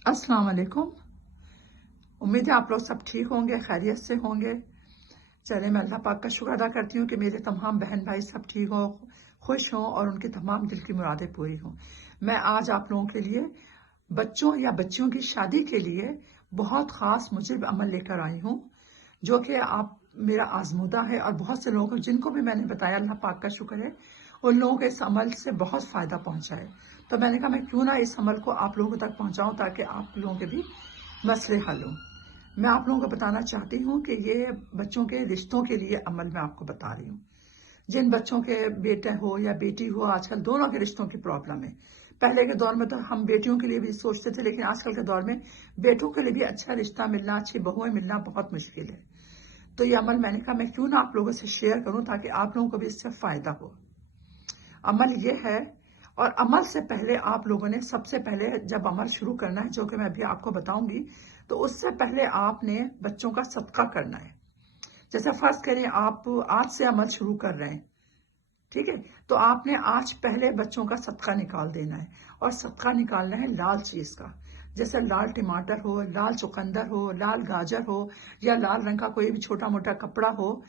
अस्सलाम वालेकुम। उम्मीद है आप लोग सब ठीक होंगे, खैरियत से होंगे। चले, मैं अल्लाह पाक का शुक्र अदा करती हूँ कि मेरे तमाम बहन भाई सब ठीक हो, खुश हों और उनकी तमाम दिल की मुरादें पूरी हों। मैं आज आप लोगों के लिए बच्चों या बच्चियों की शादी के लिए बहुत ख़ास मुजिब अमल लेकर आई हूँ, जो कि आप मेरा आजमूदा है और बहुत से लोगों को जिनको भी मैंने बताया, अल्लाह पाक का शुक्र है, उन लोगों को इस अमल से बहुत फ़ायदा पहुँचा है। तो मैंने कहा मैं क्यों ना इस अमल को आप लोगों तक पहुँचाऊँ ताकि आप लोगों के भी मसले हल हों। मैं आप लोगों को बताना चाहती हूँ कि ये बच्चों के रिश्तों के लिए अमल मैं आपको बता रही हूँ। जिन बच्चों के बेटे हो या बेटी हो, आजकल दोनों के रिश्तों की प्रॉब्लम है। पहले के दौर में तो हम बेटियों के लिए भी सोचते थे, लेकिन आजकल के दौर में बेटों के लिए भी अच्छा रिश्ता मिलना, अच्छी बहुएं मिलना बहुत मुश्किल है। तो ये अमल मैंने कहा मैं क्यों ना आप लोगों से शेयर करूं ताकि आप लोगों को भी इससे फायदा हो। अमल ये है, और अमल से पहले आप लोगों ने सबसे पहले जब अमल शुरू करना है, जो कि मैं अभी आपको बताऊंगी, तो उससे पहले आपने बच्चों का सदका करना है। जैसे फर्ज करें आप आज से अमल शुरू कर रहे हैं, ठीक है, तो आपने आज पहले बच्चों का सदका निकाल देना है। और सदका निकालना है लाल चीज का, जैसे लाल टमाटर हो, लाल चुकंदर हो, लाल गाजर हो, या लाल रंग का कोई भी छोटा मोटा कपड़ा हो।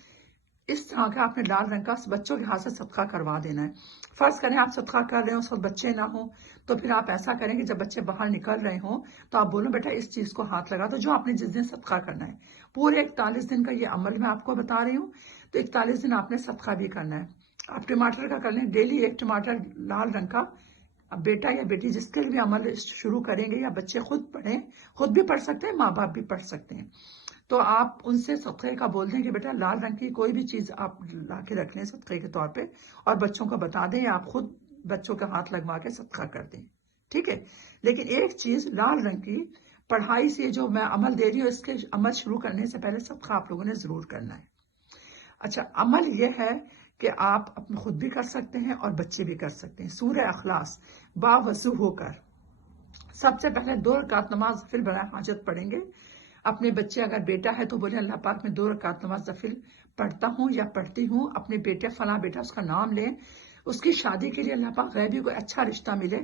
इस तरह का आपने लाल रंग का बच्चों के हाथ से सदका करवा देना है। फर्ज करें आप सदका कर रहे हो, उस वक्त बच्चे ना हो, तो फिर आप ऐसा करें कि जब बच्चे बाहर निकल रहे हो तो आप बोलो बेटा इस चीज को हाथ लगा दो जो आपने जिस दिन सदका करना है। पूरे 41 दिन का ये अमल मैं आपको बता रही हूँ, तो 41 दिन आपने सदका भी करना है। आप टमाटर का कर लें, डेली एक टमाटर लाल रंग का। अब बेटा या बेटी जिसके लिए भी अमल शुरू करेंगे, या बच्चे खुद पढ़ें, खुद भी पढ़ सकते हैं, माँ बाप भी पढ़ सकते हैं, तो आप उनसे सदक़े का बोल दें कि बेटा लाल रंग की कोई भी चीज आप ला के रख लें सदक़े के तौर पे, और बच्चों को बता दें, आप खुद बच्चों के हाथ लगवा के सदका कर दें, ठीक है। लेकिन एक चीज, लाल रंग की पढ़ाई से जो मैं अमल दे रही हूँ, इसके अमल शुरू करने से पहले सदका आप लोगों ने जरूर करना है। अच्छा, अमल यह है कि आप अपने खुद भी कर सकते हैं और बच्चे भी कर सकते हैं। सूरह अखलास बावजू होकर सबसे पहले 2 रकात नमाज फिल बना हाजत पढ़ेंगे। अपने बच्चे, अगर बेटा है तो बोले अल्लाह पाक में 2 रकात नमाज नफिल पढ़ता हूँ या पढ़ती हूँ। अपने बेटे फला बेटा उसका नाम लें, उसकी शादी के लिए अल्लाह पाक गैबी को अच्छा रिश्ता मिले।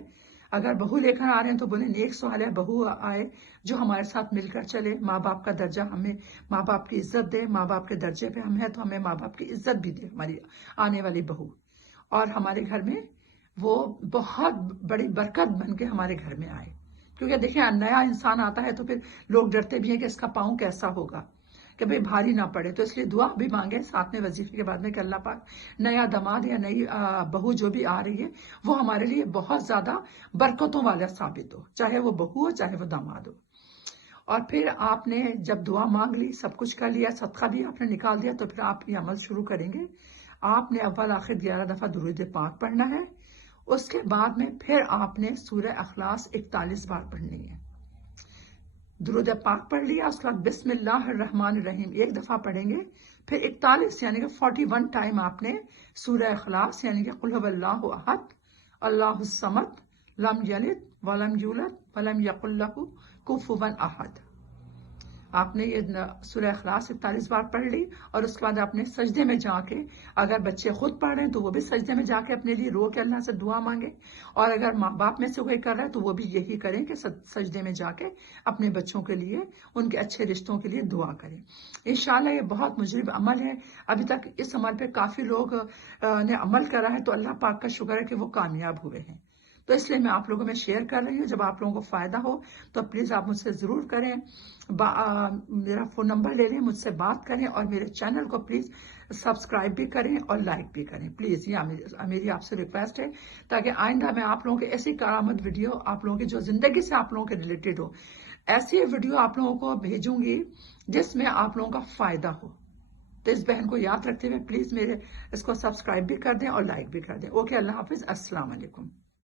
अगर बहू लेकर आ रहे हैं तो बोले नेक सवाल है, बहू आए जो हमारे साथ मिलकर चले, माँ बाप का दर्जा, हमें माँ बाप की इज्जत दे, माँ बाप के दर्जे पे हम है तो हमें माँ बाप की इज्जत भी दे हमारी आने वाली बहू, और हमारे घर में वो बहुत बड़ी बरकत बन के हमारे घर में आए। क्योंकि देखिए नया इंसान आता है तो फिर लोग डरते भी हैं कि इसका पाँव कैसा होगा, कि भाई भारी ना पड़े, तो इसलिए दुआ भी मांगे साथ में वजीफे के बाद में कि अल्लाह पाक नया दामाद या नई बहू जो भी आ रही है वो हमारे लिए बहुत ज्यादा बरकतों वाला साबित हो, चाहे वो बहू हो चाहे वो दामाद हो। और फिर आपने जब दुआ मांग ली, सब कुछ कर लिया, सदका भी आपने निकाल दिया, तो फिर आप ये अमल शुरू करेंगे। आपने अव्वल आखिर 11 दफा दुरूद पाक पढ़ना है। उसके बाद में फिर आपने सूरह अखलास 41 बार पढ़नी है। दुरूद पाक पढ़ लिया, उसके बाद बिस्मिल्लाहिर्रहमानिर्रहीम 1 दफा पढ़ेंगे। फिर 41 यानी कि 41 टाइम आपने सूरह अखलास यानी कि कुल हुवल्लाहु अहद अल्लाहुस समद लम यलिद वलम यूलद वलम यकुल लहू कुफुवन अहद, आपने ये सूरह अखलास 41 बार पढ़ ली। और उसके बाद आपने सजदे में जाके, अगर बच्चे खुद पढ़ रहे हैं तो वो भी सजदे में जाके अपने लिए रो के अल्लाह से दुआ मांगे, और अगर माँ बाप में से कोई कर रहा है तो वो भी यही करें कि सजदे में जाके अपने बच्चों के लिए, उनके अच्छे रिश्तों के लिए दुआ करें। इंशाल्लाह ये बहुत मुजरिब अमल है। अभी तक इस अमल पे काफी लोग ने अमल करा है, तो अल्लाह पाक का शुक्र है कि वो कामयाब हुए हैं। तो इसलिए मैं आप लोगों में शेयर कर रही हूँ। जब आप लोगों को फायदा हो तो प्लीज आप मुझसे जरूर करें, मेरा फोन नंबर ले लें, मुझसे बात करें, और मेरे चैनल को प्लीज सब्सक्राइब भी करें और लाइक भी करें प्लीज। ये मेरी आपसे रिक्वेस्ट है, ताकि आइंदा मैं आप लोगों के ऐसी करामत वीडियो, आप लोगों की जो जिंदगी से आप लोगों के रिलेटेड हो, ऐसी वीडियो आप लोगों को भेजूंगी जिसमें आप लोगों का फायदा हो। तो इस बहन को याद रखते हुए प्लीज मेरे इसको सब्सक्राइब भी कर दें और लाइक भी कर दें। ओके, अल्लाह हाफिज, अस्सलाम वालेकुम।